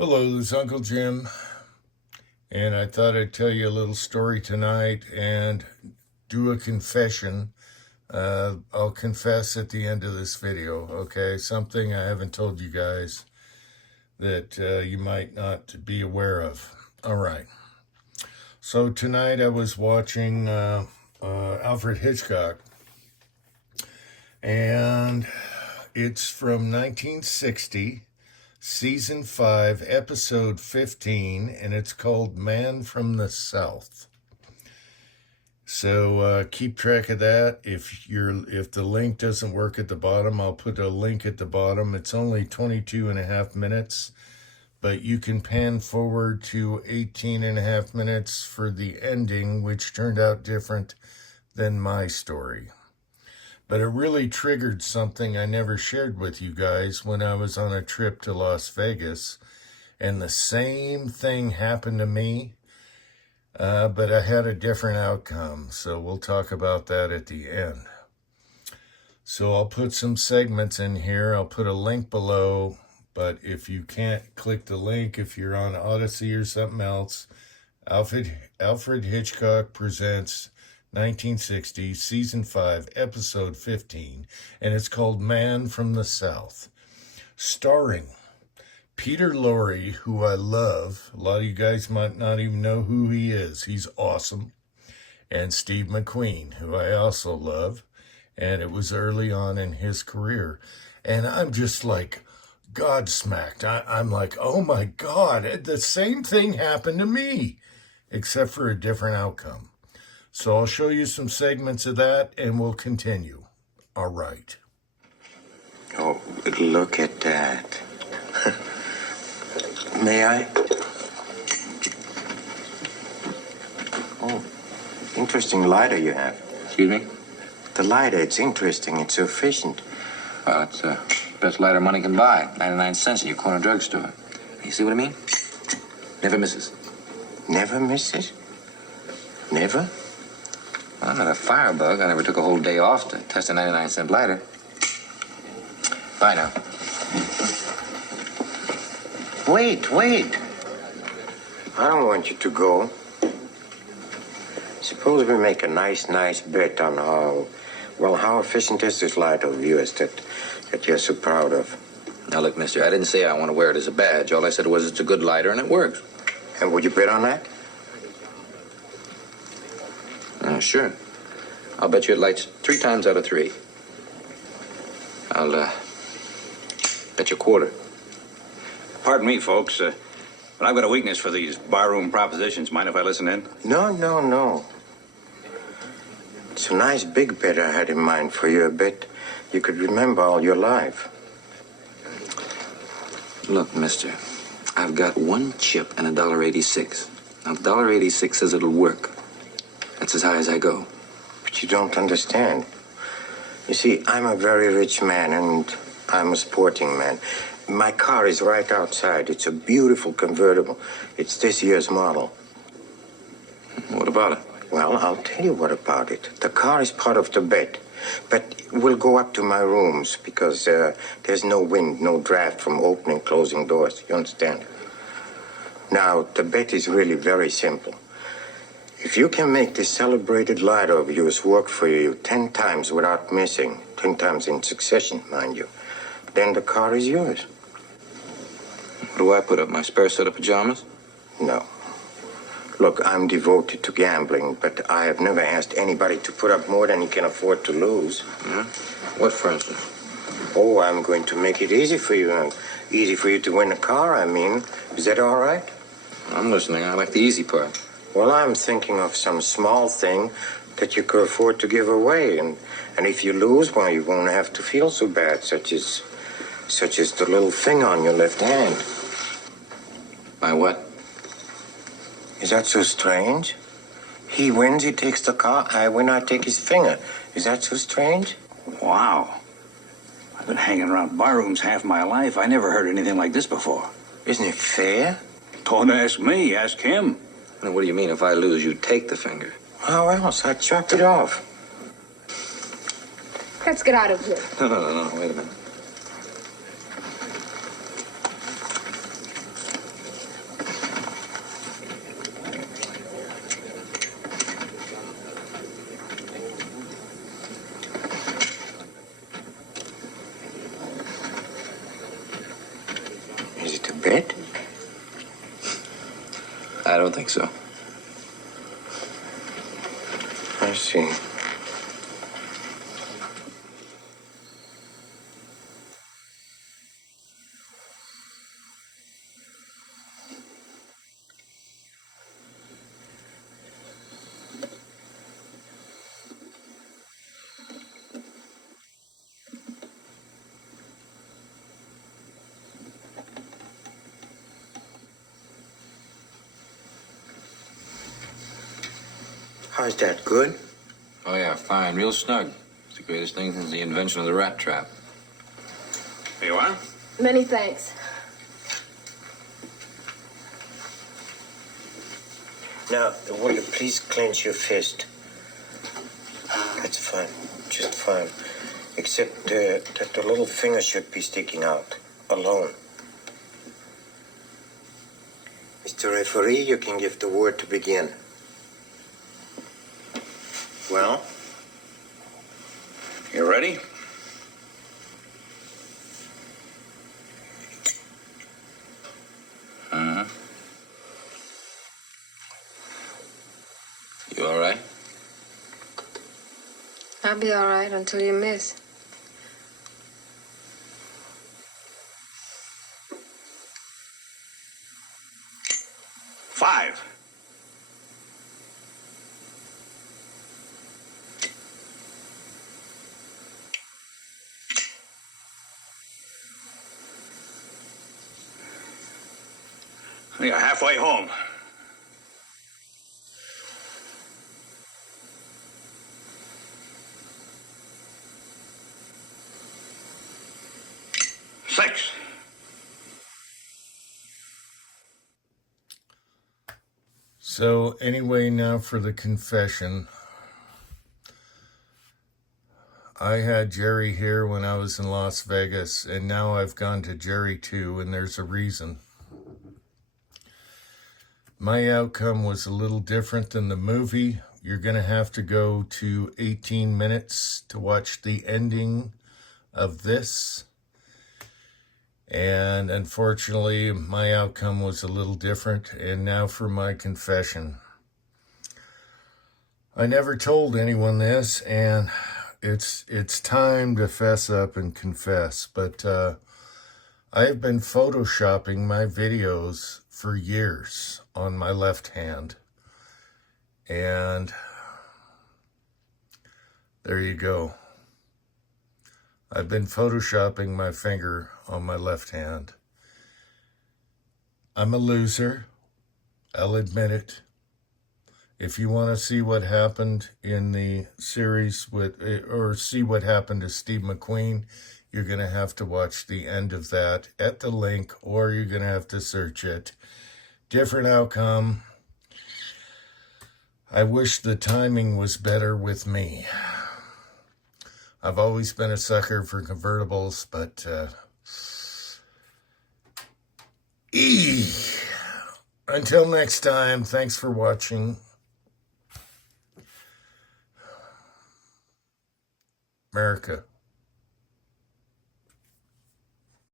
Hello, this is Uncle Jim, and I thought I'd tell you a little story tonight and do a confession. I'll confess at the end of this video, okay? Something I haven't told you guys that you might not be aware of. All right. So tonight I was watching Alfred Hitchcock, and it's from 1960. Season 5, Episode 15, and it's called Man from the South. So keep track of that. If the link doesn't work at the bottom, I'll put a link at the bottom. It's only 22 and a half minutes, but you can pan forward to 18 and a half minutes for the ending, which turned out different than my story. But it really triggered something I never shared with you guys when I was on a trip to Las Vegas. And the same thing happened to me, but I had a different outcome. So we'll talk about that at the end. So I'll put some segments in here. I'll put a link below. But if you can't click the link, if you're on Odyssey or something else, Alfred Hitchcock presents 1960, Season 5, Episode 15, and it's called Man from the South, starring Peter Lorre, who I love. A lot of you guys might not even know who he is. He's awesome. And Steve McQueen, who I also love, and it was early on in his career. And I'm just like godsmacked. I'm like, oh my God, the same thing happened to me, except for a different outcome. So I'll show you some segments of that, and we'll continue. All right. Oh, look at that. May I? Oh, interesting lighter you have. Excuse me? The lighter, it's interesting. It's so efficient. Well, it's the best lighter money can buy. 99 cents at your corner drugstore. You see what I mean? Never misses. Never misses? Never? Well, I'm not a firebug. I never took a whole day off to test a 99-cent lighter. Bye now. Wait. I don't want you to go. Suppose we make a nice bet on how efficient is this lighter of yours that you're so proud of? Now, look, mister, I didn't say I want to wear it as a badge. All I said was it's a good lighter and it works. And would you bet on that? Sure. I'll bet you it lights 3 times out of 3. I'll, bet you a quarter. Pardon me, folks, but I've got a weakness for these barroom propositions. Mind if I listen in? No. It's a nice big bet I had in mind for you, a bet you could remember all your life. Look, mister, I've got 1 chip and $1.86. Now, $1.86 says it'll work. That's as high as I go. But you don't understand. You see, I'm a very rich man, and I'm a sporting man. My car is right outside. It's a beautiful convertible. It's this year's model. What about it? Well, I'll tell you what about it. The car is part of the bet. But we'll go up to my rooms because there's no wind, no draft from opening and closing doors. You understand? Now, the bet is really very simple. If you can make this celebrated lighter of yours work for you 10 times without missing, 10 times in succession, mind you, then the car is yours. What do I put up, my spare set of pajamas? No. Look, I'm devoted to gambling, but I have never asked anybody to put up more than he can afford to lose. Yeah? What, for instance? Oh, I'm going to make it easy for you. Easy for you to win a car, I mean. Is that all right? I'm listening. I like the easy part. Well, I'm thinking of some small thing that you could afford to give away. And if you lose, well, you won't have to feel so bad, such as the little finger on your left hand. My what? Is that so strange? He wins, he takes the car. I win, I take his finger. Is that so strange? Wow. I've been hanging around barrooms half my life. I never heard anything like this before. Isn't it fair? Don't ask me, ask him. Now, what do you mean if I lose, you take the finger? How else? I chop it off. Let's get out of here. No, wait a minute. To bed? I don't think so. I see. How's that, good? Oh, yeah, fine. Real snug. It's the greatest thing since the invention of the rat trap. Here you are. Many thanks. Now, will you please clench your fist? That's fine, just fine. Except that the little finger should be sticking out, alone. Mr. Referee, you can give the word to begin. Well? You ready? Uh-huh. You all right? I'll be all right until you miss. Five. You're halfway home. Six. So anyway, now for the confession. I had Jerry here when I was in Las Vegas, and now I've gone to Jerry too, and there's a reason. My outcome was a little different than the movie. You're going to have to go to 18 minutes to watch the ending of this. And unfortunately, my outcome was a little different. And now for my confession. I never told anyone this, and it's time to fess up and confess. But I've been photoshopping my videos for years on my left hand. And there you go. I've been photoshopping my finger on my left hand. I'm a loser. I'll admit it. If you want to see what happened in the series or see what happened to Steve McQueen, you're going to have to watch the end of that at the link, or you're going to have to search it. Different outcome. I wish the timing was better with me. I've always been a sucker for convertibles, but until next time, thanks for watching. America.